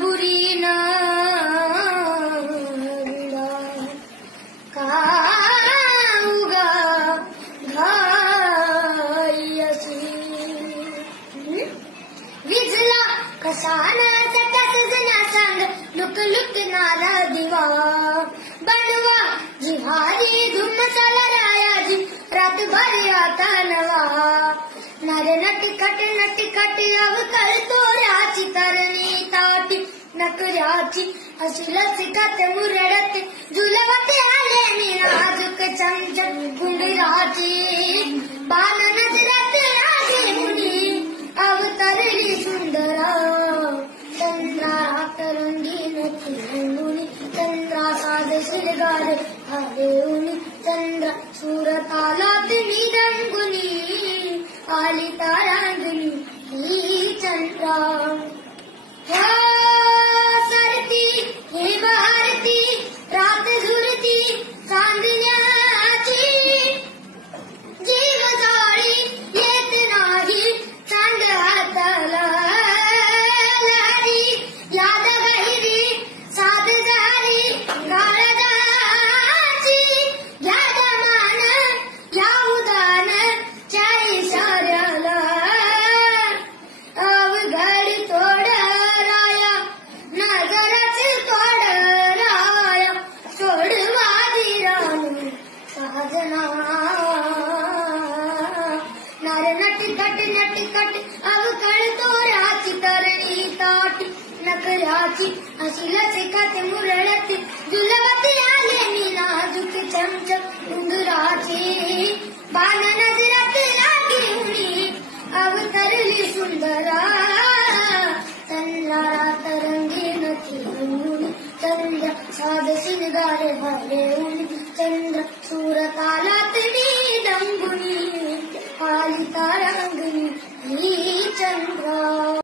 बुरी न विजला कसाना सतत जना संग लुक लुकनारा दिवा बनवा जिहारी धुम चला रायाजी रात भर आता नवा नर नटखट अब कल तो राची तरणी ताटी नकराची अशिलत सिकत मुरडत झुलवत आले मी नाजुक चमचम गुंडराची बाण नजरत आगे मुनी अवतरली सुंदरा चंद्रा तरंगीन रंगुनी चंद्रा साध शिलगार हरे उनी चंद्र सूरतालात निरंगुनी आली तारांगणी ही चंद्रा ह्या सरती हे बहरती रात झुरती चांदण्याची जीव जाळी येत नाही चांद हाताला लहरी याद गहिरी साध झाली गाळदाची याद मान या उदान च्या इशाऱ्याला अवघड तोड राया नजरच तोड राया सोडवा दिरानू साजना नर नटखट अवकळ तो राची तरणी ताटी नकराची अशी लचकत मुरडत झुलवत आले मी नाजुक चमचम उंदराची बाण नजरत लागी उनी अवतरली सुंदरा चंद्रा तरंगीन रंगुनी चंद्र साध शिनगार हरे उनी चंद्र सूरतालात डंगुनी आली तारांगणी ही चंद्रा।